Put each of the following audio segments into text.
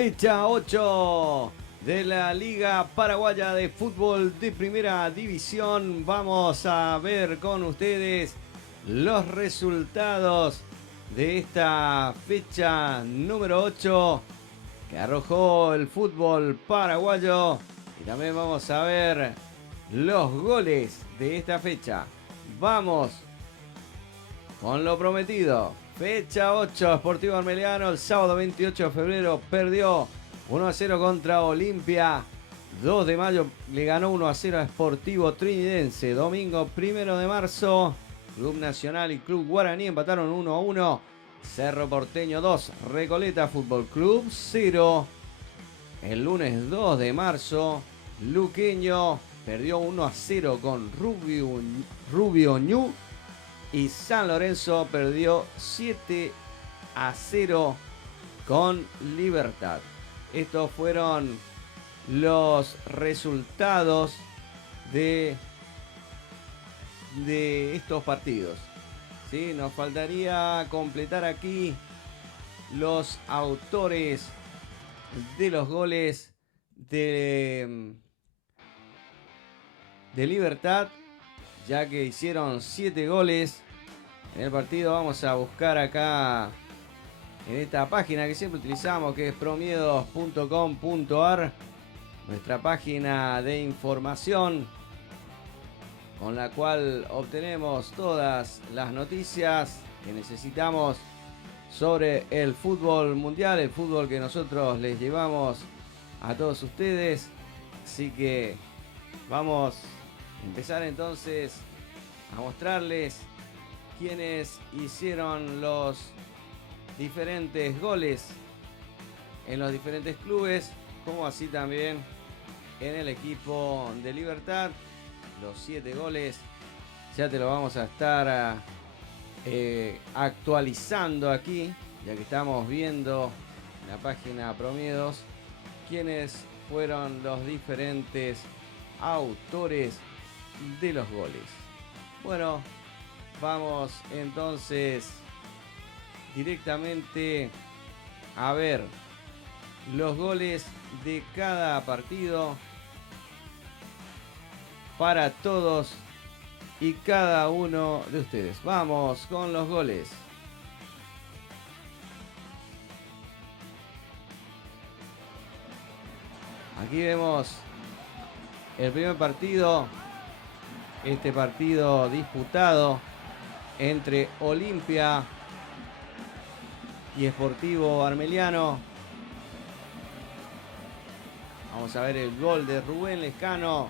Fecha 8 de la Liga Paraguaya de Fútbol de Primera División. Vamos a ver con ustedes los resultados de esta fecha número 8 que arrojó el fútbol paraguayo. Y también vamos a ver los goles de esta fecha. Vamos con lo prometido. Fecha 8, Sportivo Armeliano, el sábado 28 de febrero perdió 1-0 contra Olimpia. 2 de mayo le ganó 1-0 a Sportivo Trinidense. Domingo 1 de marzo, Club Nacional y Club Guaraní empataron 1-1. Cerro Porteño 2, Recoleta Fútbol Club 0. El lunes 2 de marzo, Luqueño perdió 1-0 con Rubio Ñu. Y San Lorenzo perdió 7-0 con Libertad. Estos fueron los resultados de estos partidos. ¿Sí? Nos faltaría completar aquí los autores de los goles de Libertad, ya que hicieron 7 goles en el partido. Vamos a buscar acá en esta página que siempre utilizamos, que es promiedos.com.ar, nuestra página de información con la cual obtenemos todas las noticias que necesitamos sobre el fútbol mundial, el fútbol que nosotros les llevamos a todos ustedes. Así que vamos a empezar entonces a mostrarles quiénes hicieron los diferentes goles en los diferentes clubes, como así también en el equipo de Libertad. Los 7 goles ya te lo vamos a estar actualizando aquí, ya que estamos viendo en la página Promiedos quiénes fueron los diferentes autores de los goles. Bueno, vamos entonces directamente a ver los goles de cada partido para todos y cada uno de ustedes. Vamos con los goles. Aquí vemos el primer partido. Este partido disputado entre Olimpia y Sportivo Armeliano. Vamos a ver el gol de Rubén Lescano,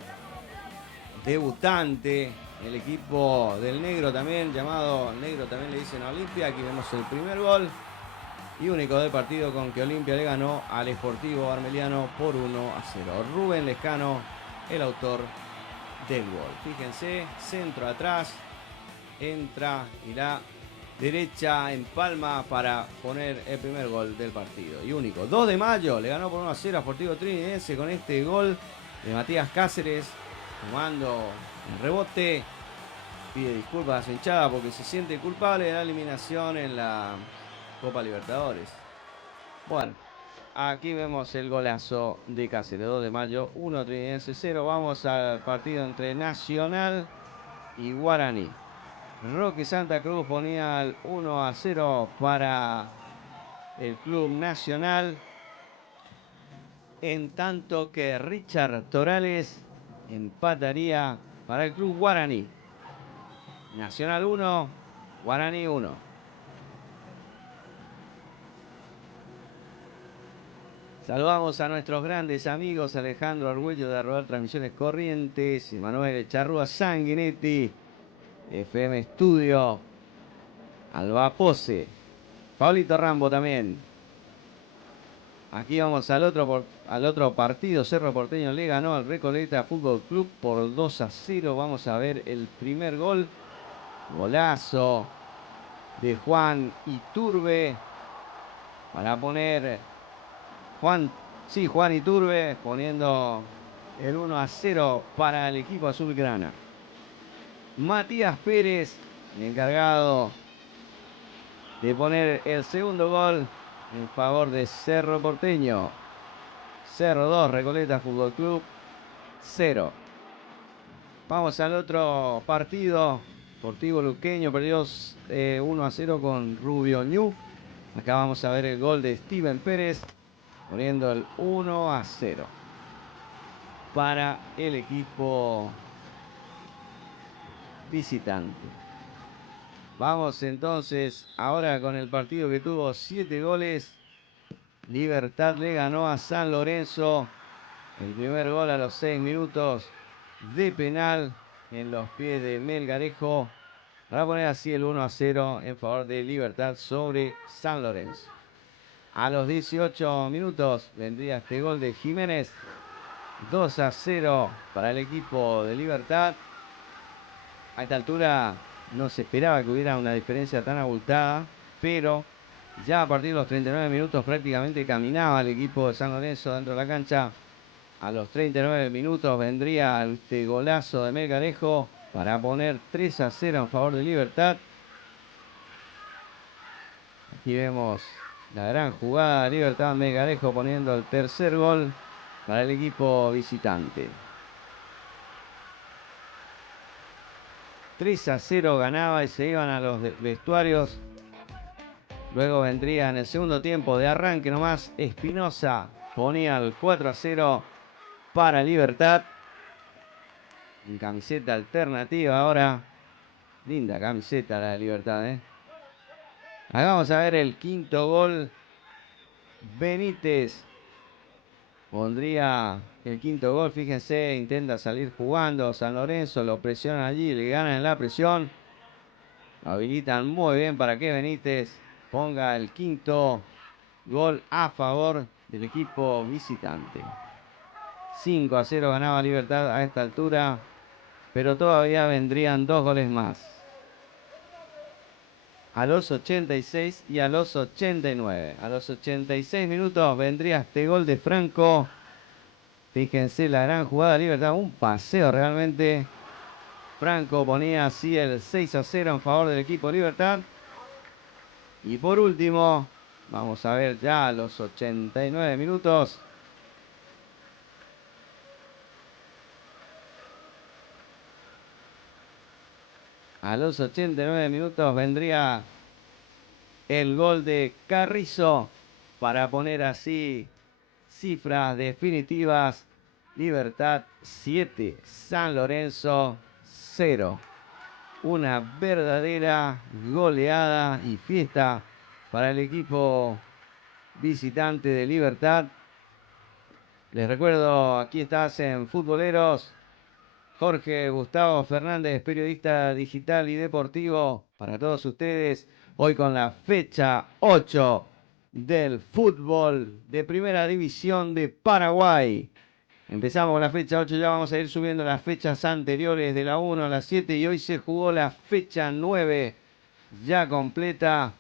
debutante, el equipo del Negro también, llamado Negro también le dicen a Olimpia. Aquí vemos el primer gol y único del partido con que Olimpia le ganó al Sportivo Armeliano por 1-0. Rubén Lescano, el autor del gol. Fíjense, centro atrás, entra y la derecha empalma para poner el primer gol del partido. Y único. 2 de mayo le ganó por 1-0 a Sportivo Trinidense con este gol de Matías Cáceres, tomando un rebote. Pide disculpas a su hinchada porque se siente culpable de la eliminación en la Copa Libertadores. Bueno, aquí vemos el golazo de Cáceres. 2 de mayo, 1 Trinidense 0. Vamos al partido entre Nacional y Guaraní. Roque Santa Cruz ponía el 1-0 para el Club Nacional, en tanto que Richard Torales empataría para el Club Guaraní. Nacional 1, Guaraní 1. Saludamos a nuestros grandes amigos Alejandro Arguello de Rodar Transmisiones Corrientes, Manuel Charrúa Sanguinetti, FM Studio, Alba Pose, Pablito Rambo también. Aquí vamos al otro partido. Cerro Porteño le ganó al Recoleta Fútbol Club por 2-0. Vamos a ver el primer gol. Golazo de Juan Iturbe para poner Juan Iturbe poniendo el 1-0 para el equipo azulgrana. Matías Pérez, el encargado de poner el segundo gol en favor de Cerro Porteño. Cerro 2, Recoleta Fútbol Club 0. Vamos al otro partido. Sportivo Luqueño perdió 1-0 con Rubio Ñu. Acá vamos a ver el gol de Steven Pérez, poniendo el 1-0 para el equipo visitante. Vamos entonces ahora con el partido que tuvo 7 goles. Libertad le ganó a San Lorenzo. El primer gol a los 6 minutos de penal en los pies de Melgarejo, para poner así el 1-0 en favor de Libertad sobre San Lorenzo. A los 18 minutos vendría este gol de Jiménez. 2-0 para el equipo de Libertad. A esta altura no se esperaba que hubiera una diferencia tan abultada, pero ya a partir de los 39 minutos prácticamente caminaba el equipo de San Lorenzo dentro de la cancha. A los 39 minutos vendría este golazo de Melgarejo para poner 3-0 en favor de Libertad. Aquí vemos la gran jugada de Libertad. Melgarejo poniendo el tercer gol para el equipo visitante. 3-0 ganaba y se iban a los vestuarios. Luego vendría en el segundo tiempo de arranque nomás. Espinosa ponía el 4-0 para Libertad. En camiseta alternativa ahora. Linda camiseta la de Libertad, Acá vamos a ver el quinto gol. Benítez pondría el quinto gol. Fíjense, intenta salir jugando San Lorenzo. Lo presionan allí, le ganan en la presión. Lo habilitan muy bien para que Benítez ponga el quinto gol a favor del equipo visitante. 5-0 ganaba Libertad a esta altura, pero todavía vendrían 2 goles más. A los 86 y a los 89. A los 86 minutos vendría este gol de Franco. Fíjense la gran jugada de Libertad. Un paseo realmente. Franco ponía así el 6-0 en favor del equipo Libertad. Y por último, vamos a ver ya a los 89 minutos. A los 89 minutos vendría el gol de Carrizo para poner así cifras definitivas. Libertad 7, San Lorenzo 0. Una verdadera goleada y fiesta para el equipo visitante de Libertad. Les recuerdo, aquí estás en Futboleros. Jorge Gustavo Fernández, periodista digital y deportivo para todos ustedes. Hoy con la fecha 8 del fútbol de Primera División de Paraguay. Empezamos con la fecha 8, ya vamos a ir subiendo las fechas anteriores de la 1 a la 7 y hoy se jugó la fecha 9 ya completa,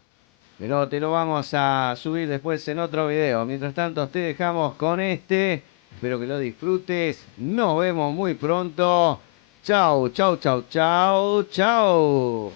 pero te lo vamos a subir después en otro video. Mientras tanto te dejamos con este, espero que lo disfrutes, nos vemos muy pronto. Chau, chau, chau, chau, chau.